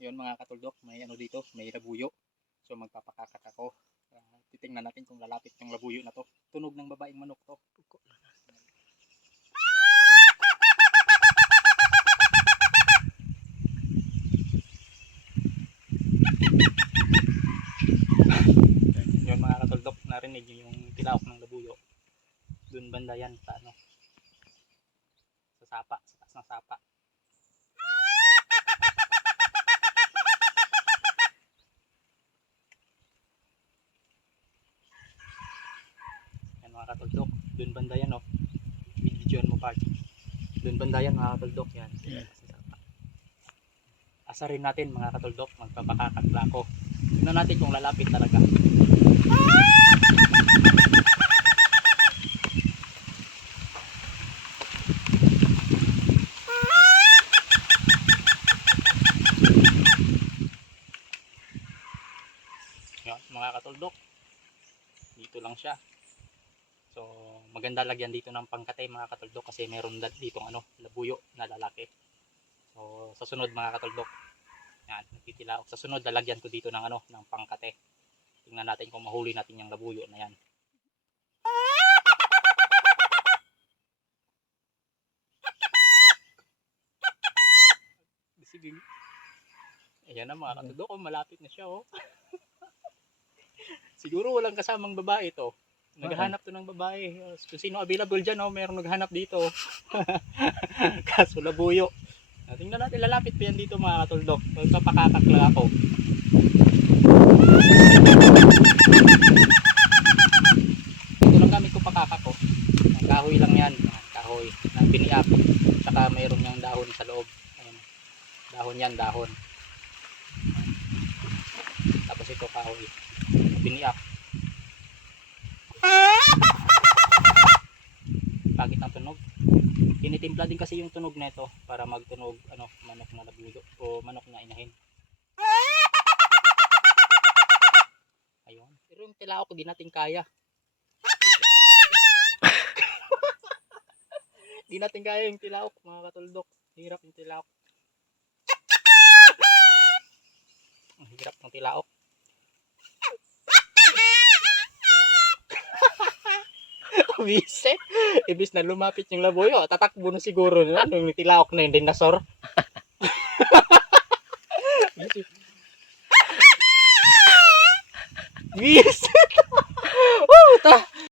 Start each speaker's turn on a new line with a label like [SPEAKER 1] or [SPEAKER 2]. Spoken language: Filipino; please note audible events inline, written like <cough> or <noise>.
[SPEAKER 1] Yun mga katuldok, may ano dito, may labuyo. So magpapakakat ako. Ah, titingnan natin kung lalapit yung labuyo na to. Tunog ng babaeng manok to. Yun mga katuldok, narinig yung tilaok ng labuyo. Doon banda yan sa ano. Sa sapa, sa taas ng sapa. Yan mga katuldok, doon banda yan oh. Video mo part. Doon banda yan mga katuldok yan.
[SPEAKER 2] Yeah.
[SPEAKER 1] Asarin natin mga katuldok, magpapakakatla ako. Tingnan natin kung lalapit talaga. Yan, mga katuldok. Dito lang siya. So, maganda lagyan dito ng pangkatay mga katuldok kasi meron ditong ano, labuyo na lalaki. So, sa sunod mga katuldok. Yan, nagtitilaok. Sa sunod, lalagyan ko dito ng ano, ng pangkate. Tingnan natin kung mahuli natin yung labuyo na yan. Sige. Ayan na mga katuldok, oh, malapit na siya oh. <laughs> Siguro walang kasamang babae to. Naghahanap to ng babae. Kung sino available dyan, oh, merong naghanap dito. <laughs> Kaso labuyo. Ah, Tingnan natin, lalapit pa yan dito mga katuldok. Magpapakakakla ako. Ito lang gamit ko pakaka ko. Kahoy lang yan. Kahoy. Ng biniak. Saka mayroon niyang dahon sa loob. Ayan. Dahon yan, dahon. Tapos ito kahoy. Biniak. Pagit ang tunog. Tinitimpla din kasi yung tunog nito para magtunog ano manok na labuyo o manok na inahin. Ayun. Pero yung tilaok di natin kaya. <laughs> di natin kaya yung tilaok mga katuldok. Hirap yung tilaok. Ang hirap ng tilaok. Bisit. <laughs> Ibis na lumapit yung labuyo, tatakbo na siguro na ano, yung tilaok na yung dinosaur. <laughs> Ta <laughs>